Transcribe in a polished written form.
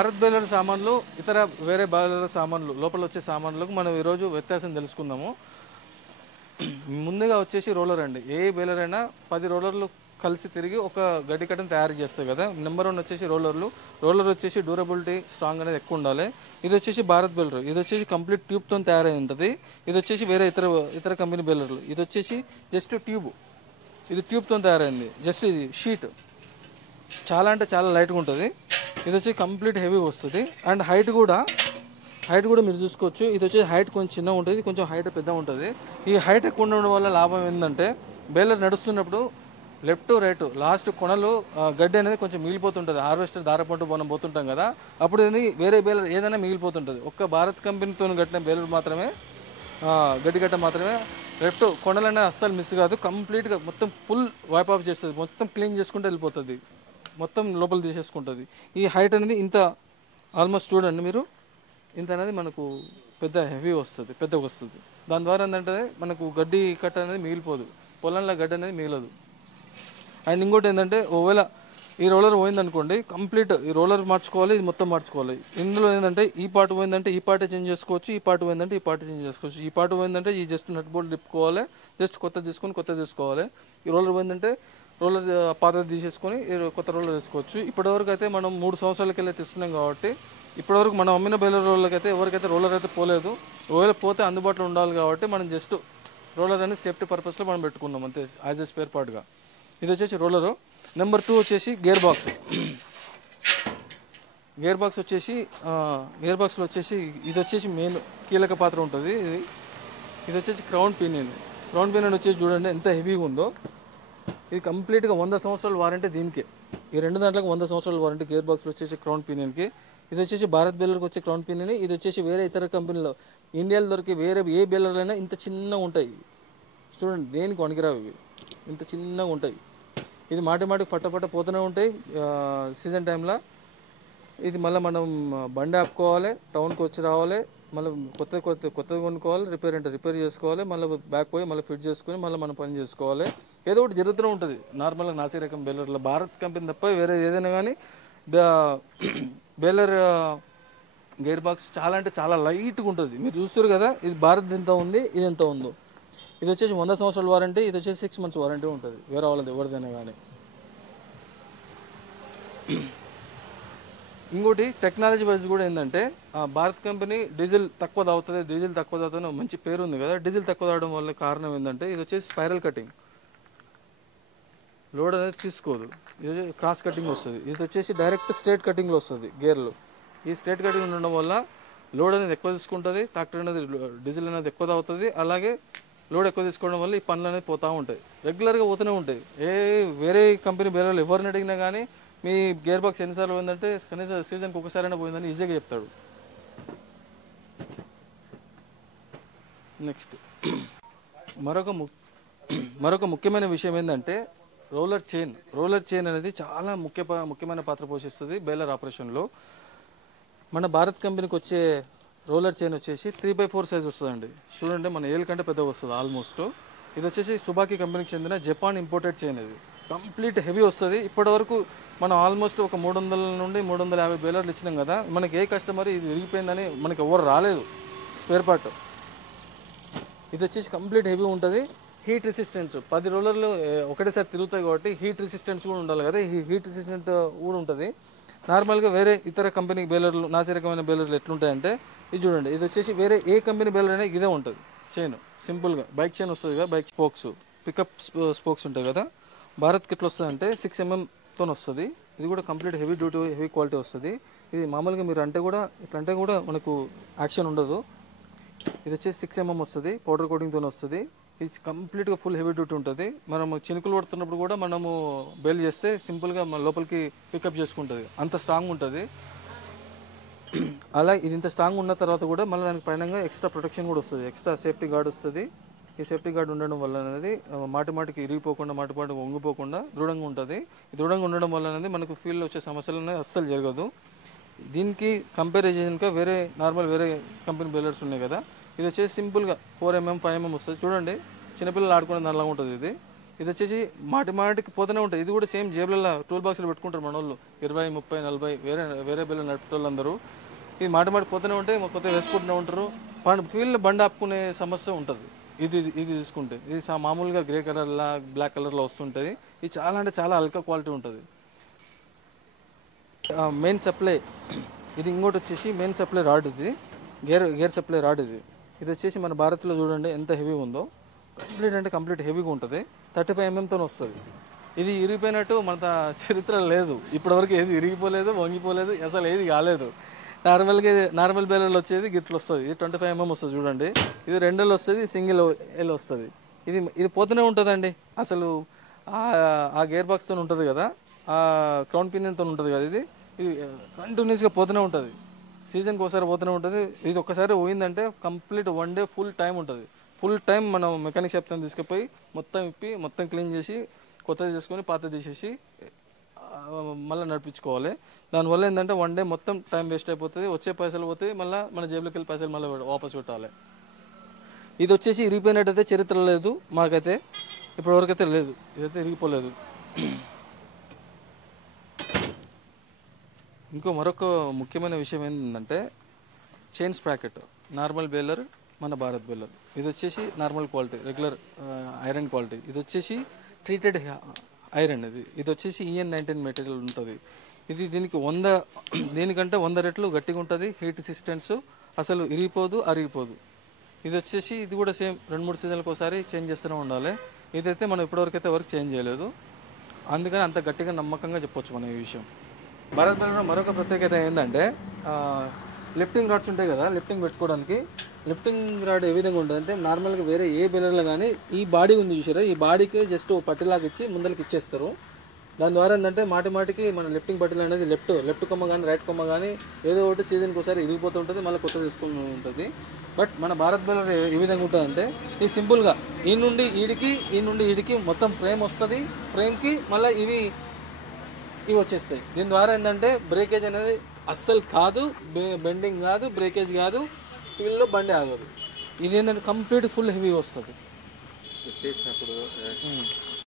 Bharat baler సామాన్లు ఇతర వేరే బేలర్ సామాన్లు లోపల వచ్చే సామాన్లకు మనం ఈరోజు వ్యత్యాసం తెలుసుకుందాము. ముందుగా వచ్చేసి రోలర్ అండి. ఏ బేలర్ అయినా 10 రోలర్లు కలిసి తిరిగి ఒక గడ్డి కట్టను తయారు చేస్తాయి కదా. నెంబర్ 1 వచ్చేసి రోలర్ వచ్చేసి డ్యూరబిలిటీ స్ట్రాంగ్ అనేది ఎక్కువ ఉండాలి. ఇది వచ్చేసి భారత్ బేలర్. ఇది వచ్చేసి కంప్లీట్ ట్యూబ్తో తయారై ఉంటుంది. ఇది వచ్చేసి వేరే ఇతర కంపెనీ బేలర్లు. ఇది వచ్చేసి జస్ట్ ట్యూబ్, ఇది ట్యూబ్తో తయారైంది. జస్ట్ ఇది షీట్ చాలా అంటే చాలా లైట్గా ఉంటుంది. ఇది వచ్చి కంప్లీట్ హెవీ వస్తుంది. అండ్ హైట్ కూడా మీరు చూసుకోవచ్చు. ఇది వచ్చి హైట్ కొంచెం చిన్నగా ఉంటుంది, కొంచెం హైట్ పెద్దగా ఉంటుంది. ఈ హైట్ ఎక్కువ ఉండడం వల్ల లాభం ఏంటంటే బేలర్ నడుస్తున్నప్పుడు లెఫ్ట్ రైట్ లాస్ట్ కొనలు గడ్డి అనేది కొంచెం మిగిలిపోతుంటుంది. హార్వెస్టర్ దారపంటు మనం పోతుంటాం కదా, అప్పుడు ఇది వేరే బేలర్ ఏదైనా మిగిలిపోతుంటుంది. ఒక్క భారత్ కంపెనీతో కట్టిన బేలర్ మాత్రమే, గడ్డి గట్ట మాత్రమే లెఫ్ట్ కొనలనే అస్సలు మిస్ కాదు. కంప్లీట్గా మొత్తం ఫుల్ వైప్ ఆఫ్ చేస్తుంది, మొత్తం క్లీన్ చేసుకుంటూ వెళ్ళిపోతుంది, మొత్తం లోపల తీసేసుకుంటుంది. ఈ హైట్ అనేది ఇంత ఆల్మోస్ట్ చూడండి మీరు, ఇంత అనేది మనకు పెద్ద హెవీ వస్తుంది, పెద్దగా వస్తుంది. దాని ద్వారా ఏంటంటే మనకు గడ్డి కట్ట అనేది మిగిలిపోదు, పొలంలో గడ్డి అనేది మిగలదు. అండ్ ఇంకోటి ఏంటంటే ఒకవేళ ఈ రోలర్ పోయిందనుకోండి, కంప్లీట్ ఈ రోలర్ మార్చుకోవాలి, ఇది మొత్తం మార్చుకోవాలి. ఇందులో ఏంటంటే ఈ పార్ట్ పోయిందంటే ఈ పార్ట్ చేంజ్ చేసుకోవచ్చు, ఈ పార్ట్ పోయిందంటే ఈ పార్ట్ చేంజ్ చేసుకోవచ్చు. ఈ పార్ట్ పోయిందంటే ఈ జస్ట్ నట్ బోల్ట్ తిప్పుకోవాలి, జస్ట్ కొత్త తీసుకోవాలి. ఈ రోలర్ పోయిందంటే రోలర్ పాతది తీసేసుకొని కొత్త రోలర్ వేసుకోవచ్చు. ఇప్పటివరకు అయితే మనం 3 సంవత్సరాలకి వెళ్ళి తెస్తున్నాం కాబట్టి ఇప్పటివరకు మనం అమ్మిన బేలర్ రోలర్కి అయితే ఎవరికైతే రోలర్ అయితే పోలేదు. ఒకవేళ పోతే అందుబాటులో ఉండాలి కాబట్టి మనం జస్ట్ రోలర్ అనేది సేఫ్టీ పర్పస్లో మనం పెట్టుకున్నాం అంతే, యాజ్ ఎ స్పేర్ పార్ట్గా. ఇది వచ్చేసి రోలరు. నెంబర్ 2 వచ్చేసి గేర్ బాక్స్. గేర్ బాక్స్లో వచ్చేసి ఇది వచ్చేసి మెయిన్ కీలక పాత్ర ఉంటుంది. ఇది వచ్చేసి క్రౌన్ పినియన్ వచ్చేసి చూడండి ఎంత హెవీగా ఉందో. ఇది కంప్లీట్గా 100 సంవత్సరాల వారంటీ దీనికి. ఈ రెండు దాంట్లోకి 100 సంవత్సరాల వారంటీ గేర్ బాక్స్లో వచ్చేసి క్రౌన్ పినియన్కి. ఇది వచ్చేసి భారత్ బేలర్కి వచ్చే క్రౌన్ పినియన్. ఇది వచ్చేసి వేరే ఇతర కంపెనీలో ఇండియాలో దొరికే వేరే ఏ బేలర్లైనా ఇంత చిన్నగా ఉంటాయి చూడండి, దేనికి వణికిరావు ఇవి, ఇంత చిన్నగా ఉంటాయి. ఇది మాటికి పట్ట పోతూనే ఉంటాయి సీజన్ టైంలో. ఇది మళ్ళీ మనం బండి ఆపుకోవాలి, టౌన్కి వచ్చి రావాలి, మళ్ళీ కొత్తది కొనుక్కోవాలి, రిపేర్ చేసుకోవాలి, మళ్ళీ బ్యాక్ పోయి మళ్ళీ ఫిట్ చేసుకొని మళ్ళీ మనం పని చేసుకోవాలి. ఏదో ఒకటి జరుగుతూనే ఉంటుంది నార్మల్గా నాసి రకం బేలర్లో. భారత్ కంపెనీ తప్ప వేరే ఏదైనా కానీ బేలర్ గేర్ బాక్స్ చాలా అంటే చాలా లైట్గా ఉంటుంది. మీరు చూస్తారు కదా, ఇది భారత్ ఎంత ఉంది, ఇది ఎంత ఉందో. ఇది వచ్చేసి 100 సంవత్సరాల వారంటీ, ఇది వచ్చేసి 6 months వారంటీ ఉంటుంది వేరే వాళ్ళది ఎవరిదైనా కానీ. ఇంకోటి టెక్నాలజీ వైజ్ కూడా ఏంటంటే భారత్ కంపెనీ డీజిల్ తక్కువ తాగుతుంది మంచి పేరు ఉంది కదా. డీజిల్ తక్కువ తాగడం వల్ల కారణం ఏంటంటే ఇది వచ్చేసి స్పైరల్ కటింగ్, లోడ్ అనేది తీసుకోదు. ఇది క్రాస్ కటింగ్ వస్తుంది. ఇది వచ్చేసి డైరెక్ట్ స్ట్రేట్ కటింగ్లో వస్తుంది గేర్లు. ఈ స్ట్రేట్ కటింగ్ ఉండడం వల్ల లోడ్ అనేది ఎక్కువ తీసుకుంటుంది, ట్రాక్టర్ అనేది డీజిల్ అనేది ఎక్కువ తాగుతుంది. అలాగే లోడ్ ఎక్కువ తీసుకోవడం వల్ల ఈ పనులు అనేది పోతూ ఉంటాయి, రెగ్యులర్గా పోతూనే ఉంటాయి. వేరే కంపెనీ బేలర్లు ఎవరిని అడిగినా కానీ మీ గేర్ బాక్స్ ఎన్నిసార్లు పోయిందంటే కనీసం సీజన్కి ఒకసారైనా పోయిందని ఈజీగా చెప్తాడు. నెక్స్ట్ మరొక ముఖ్యమైన విషయం ఏంటంటే రోలర్ చైన్ అనేది చాలా ముఖ్యమైన పాత్ర పోషిస్తుంది బేలర్ ఆపరేషన్లో. మన భారత్ కంపెనీకి వచ్చే రోలర్ చైన్ వచ్చేసి 3/4 సైజ్ వస్తుందండి. చూడండి మన ఏల్ కంటే పెద్దగా వస్తుంది ఆల్మోస్ట్. ఇది వచ్చేసి సుబాకి కంపెనీకి చెందిన జపాన్ ఇంపోర్టెడ్ చైన్. ఇది కంప్లీట్ హెవీ వస్తుంది. ఇప్పటివరకు మనం ఆల్మోస్ట్ ఒక 300 నుండి 350 బేలర్లు ఇచ్చినాం కదా. మనకి ఏ కస్టమర్ ఇది విరిగిపోయిందని మనకి ఎవరు రాలేదు స్పేర్ పార్ట్. ఇది వచ్చేసి కంప్లీట్ హెవీ ఉంటుంది. హీట్ రెసిస్టెన్స్ 10 రోలర్లు ఒకటేసారి తిరుగుతాయి కాబట్టి హీట్ రెసిస్టెన్స్ కూడా ఉండాలి కదా. ఈ హీట్ రెసిస్టెంట్ కూడా ఉంటుంది. నార్మల్గా వేరే ఇతర కంపెనీ బేలర్లు నాసి రకమైన బేలర్లు ఎట్లుంటాయంటే ఇది చూడండి, ఇది వచ్చేసి వేరే ఏ కంపెనీ బేలర్ అయినా ఇదే ఉంటుంది చైన్. సింపుల్గా బైక్ చైన్ వస్తుంది కదా, బైక్ స్పోక్స్ పికప్ స్పోక్స్ ఉంటాయి కదా. భారత్కి ఎట్లా వస్తుంది అంటే 6 mmతో వస్తుంది. ఇది కూడా కంప్లీట్ హెవీ క్వాలిటీ వస్తుంది. ఇది మామూలుగా మీరు ఇట్లంటే కూడా మనకు యాక్షన్ ఉండదు. ఇది వచ్చేసి 6 mm వస్తుంది, పౌడర్ కోటింగ్తో వస్తుంది. ఇది కంప్లీట్గా ఫుల్ హెవీ డ్యూటీ ఉంటుంది. మనము చినుకులు పడుతున్నప్పుడు కూడా మనము బేల్ చేస్తే సింపుల్గా మన లోపలికి పికప్ చేసుకుంటుంది, అంత స్ట్రాంగ్ ఉంటుంది. అలా ఇది ఇంత స్ట్రాంగ్ ఉన్న తర్వాత కూడా మళ్ళీ దానికి పైన ఎక్స్ట్రా ప్రొటెక్షన్ కూడా వస్తుంది, ఎక్స్ట్రా సేఫ్టీ గార్డ్ వస్తుంది. ఈ సేఫ్టీ గార్డ్ ఉండడం వల్ల అనేది మాటికి ఇరిగిపోకుండా మాటికి వంగిపోకుండా దృఢంగా ఉంటుంది. ఈ దృఢంగా ఉండడం వల్ల అనేది మనకు ఫీల్డ్లో వచ్చే సమస్యలు అనేది అస్సలు జరగదు. దీనికి కంపారిజన్గా వేరే కంపెనీ బేలర్స్ ఉన్నాయి కదా, ఇది వచ్చేసి సింపుల్గా 4 mm 5 mm వస్తుంది. చూడండి చిన్నపిల్లలు ఆడుకునే దానిలాగా ఉంటుంది. ఇది వచ్చేసి మాటి మాటికి పోతూనే ఉంటుంది. ఇది కూడా సేమ్ జేబులలో టూల్ బాక్స్లో పెట్టుకుంటారు మన వాళ్ళు 20, 30, 40 వేరే వేరే బేలర్ నడిపేటోళ్ళందరూ. ఇది మాటి మాటి పోతూనే ఉంటాయి, కొత్త వేసుకుంటూనే ఉంటారు. ఫీల్డ్ బండి ఆపుకునే సమస్య ఉంటుంది. ఇది తీసుకుంటే ఇది మామూలుగా గ్రే కలర్లా బ్లాక్ కలర్లో వస్తుంటుంది. ఇది చాలా అంటే చాలా అల్కా క్వాలిటీ ఉంటుంది. మెయిన్ సప్లై ఇది. ఇంకోటి వచ్చేసి మెయిన్ సప్లై రాడ్ ఇది, గేర్ సప్లై రాడ్ ఇది. ఇది వచ్చేసి మన భారత్లో చూడండి ఎంత హెవీ ఉందో, కంప్లీట్ అంటే కంప్లీట్ హెవీగా ఉంటుంది. 35 mm వస్తుంది. ఇది ఇరిగిపోయినట్టు మన చరిత్ర లేదు, ఇప్పటివరకు ఏది ఇరిగిపోలేదు, వంగిపోలేదు, అసలు ఏది కాలేదు. నార్మల్ బేలర్లు వచ్చేది గిట్లు వస్తుంది. ఇది 25 mm వస్తుంది చూడండి. ఇది 2 L వస్తుంది, సింగిల్ L వస్తుంది. ఇది పోతూనే ఉంటుందండి. అసలు ఆ గేర్ బాక్స్తో ఉంటుంది కదా, ఆ క్రౌన్ పినియన్తో ఉంటుంది కదా, ఇది కంటిన్యూస్గా పోతూనే ఉంటుంది. సీజన్కి ఒకసారి పోతూనే ఉంటుంది. ఇది ఒక్కసారి పోయిందంటే కంప్లీట్ 1 day ఫుల్ టైం ఉంటుంది. ఫుల్ టైం మనం మెకానిక్ షాప్తో తీసుకుపోయి మొత్తం ఇప్పి మొత్తం క్లీన్ చేసి కొత్తది చేసుకొని పాత తీసేసి మళ్ళీ నడిపించుకోవాలి. దానివల్ల ఏంటంటే 1 day మొత్తం టైం వేస్ట్ అయిపోతుంది, వచ్చే పైసలు పోతాయి, మళ్ళీ మన జేబులోకి వెళ్ళి పైసలు మళ్ళీ వాపస్ పెట్టాలి. ఇది వచ్చేసి ఇరిగిపోయినట్టయితే చరిత్ర లేదు మాకైతే, ఇప్పటివరకైతే లేదు, ఇదైతే ఇరిగిపోలేదు. మరొక ముఖ్యమైన విషయం ఏంటంటే చైన్ స్ప్రాకెట్. నార్మల్ బేలర్, మన భారత్ బేలర్. ఇది వచ్చేసి normal quality, regular iron quality. ఇది వచ్చేసి ట్రీటెడ్ ఐరన్. ఇది వచ్చేసి EN19 మెటీరియల్ ఉంటుంది. దీనికి దీనికంటే 100 రెట్లు గట్టిగా ఉంటుంది. హీట్ రెసిస్టెన్స్, అసలు ఇరిగిపోదు, అరిగిపోదు. ఇది వచ్చేసి ఇది కూడా సేమ్ 2-3 సీజన్లకు ఒకసారి చేంజ్ చేస్తూనే ఉండాలి. ఇదైతే మనం ఇప్పటివరకు అయితే వర్క్ చేంజ్ చేయలేదు, అందుకని అంత గట్టిగా నమ్మకంగా చెప్పొచ్చు మనం ఈ విషయం. భారత్ బేలర్లో మరొక ప్రత్యేకత ఏంటంటే లిఫ్టింగ్ రాడ్స్ ఉంటాయి కదా, లిఫ్టింగ్ పెట్టుకోవడానికి. లిఫ్టింగ్ రాడ్ ఏ విధంగా ఉంటుంది అంటే నార్మల్గా వేరే ఏ బేలర్లో కానీ ఈ బాడీ ఉంది చూసారా, ఈ బాడీకి జస్ట్ పట్టిలాగా ఇచ్చి ముందరికి ఇచ్చేస్తారు. దాని ద్వారా ఏంటంటే మాటికి మన లిఫ్టింగ్ పట్టిల్ అనేది లెఫ్ట్ కొమ్మ కానీ రైట్ కొమ్మ కానీ ఏదో ఒకటి సీజన్కి ఒకసారి ఇరిగిపోతూ ఉంటుంది, మళ్ళీ కొత్త తీసుకుని ఉంటుంది. బట్ మన భారత్ బేలర్ ఏ విధంగా ఉంటుందంటే ఇది సింపుల్గా ఈ నుండి ఈడికి మొత్తం ఫ్రేమ్ వస్తుంది. ఫ్రేమ్కి మళ్ళీ ఇవి వచ్చేస్తాయి. దీని ద్వారా ఏంటంటే బ్రేకేజ్ అనేది అస్సలు కాదు, బెండింగ్ కాదు, బ్రేకేజ్ కాదు, ఫీల్డ్లో బండి ఆగదు. ఇది ఏంటంటే కంప్లీట్ ఫుల్ హెవీ వస్తుంది.